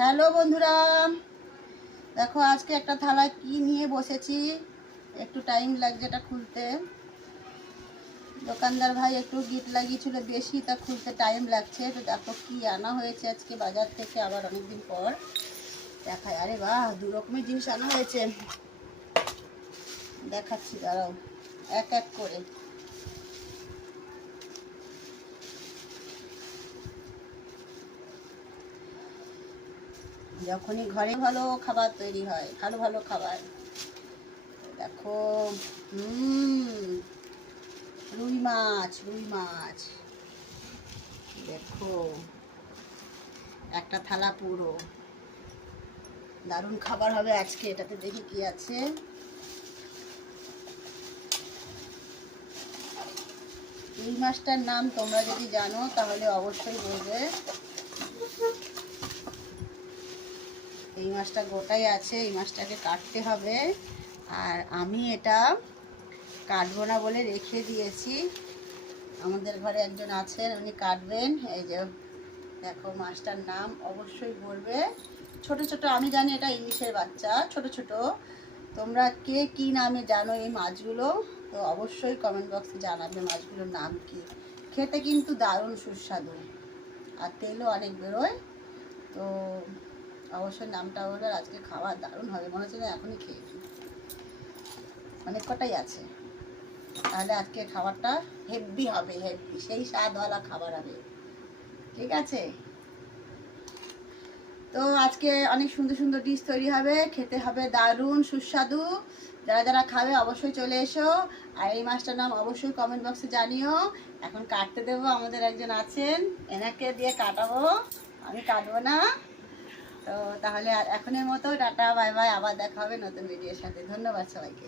Hello বন্ধুরা, দেখো আজকে একটা থালায় কি নিয়ে বসেছি। একটু টাইম লাগছে এটা খুলতে। দোকানদার ভাই একটু গিট লাগিয়েছিল বেশি, তা খুলতে টাইম লাগছে। তো দেখো কি আনা হয়েছে আজকে বাজার থেকে, আবার অনেকদিন পর দেখায়। আরে বাহ, দু রকমের জিনিস আনা হয়েছে, দেখাচ্ছি দাঁড়াও এক এক করে। যখনই ঘরে ভালো খাবার তৈরি হয়, ভালো ভালো খাবার, দেখো রুই মাছ, রুই মাছ দেখো, একটা থালা পুরো। দারুণ খাবার হবে আজকে। এটাতে দেখি কি আছে। এই মাছটার নাম তোমরা যদি জানো তাহলে অবশ্যই বলবে। এই মাছটা গোটাই আছে, এই মাছটাকে কাটতে হবে। আর আমি এটা কাটবো না বলে রেখে দিয়েছি। আমাদের ঘরে একজন আছেন, উনি কাটবেন। এই যে দেখো, মাছটার নাম অবশ্যই বলবে। ছোট ছোট, আমি জানি এটা ইলিশের বাচ্চা, ছোট ছোট। তোমরা কে কি নামে জানো এই মাছগুলো, তো অবশ্যই কমেন্ট বক্সে জানাবে মাছগুলোর নাম কি। খেতে কিন্তু দারুণ সুস্বাদু, আর তেলও অনেক বেরোয়। তো অবশ্যই নামটা বলে। আজকে খাওয়া দারুণ হবে, মনে হচ্ছে না এখনই খেয়েছি। অনেক কটাই আছে, তাহলে আজকে খাবারটা হেভি হবে, হেভি সেই স্বাদওয়ালা খাবার হবে। ঠিক আছে, তো আজকে অনেক সুন্দর সুন্দর ডিশ তৈরি হবে, খেতে হবে দারুণ সুস্বাদু। যারা যারা খাবে অবশ্যই চলে এসো। আর এই মাছটার নাম অবশ্যই কমেন্ট বক্সে জানিও। এখন কাটতে দেবো, আমাদের একজন আছেন, এনাকে দিয়ে কাটাবো, আমি কাটবো না। তো তাহলে আর এখনের মতো টাটা, বাই বাই, আবার দেখা হবে নতুন ভিডিওর সাথে। ধন্যবাদ সবাইকে।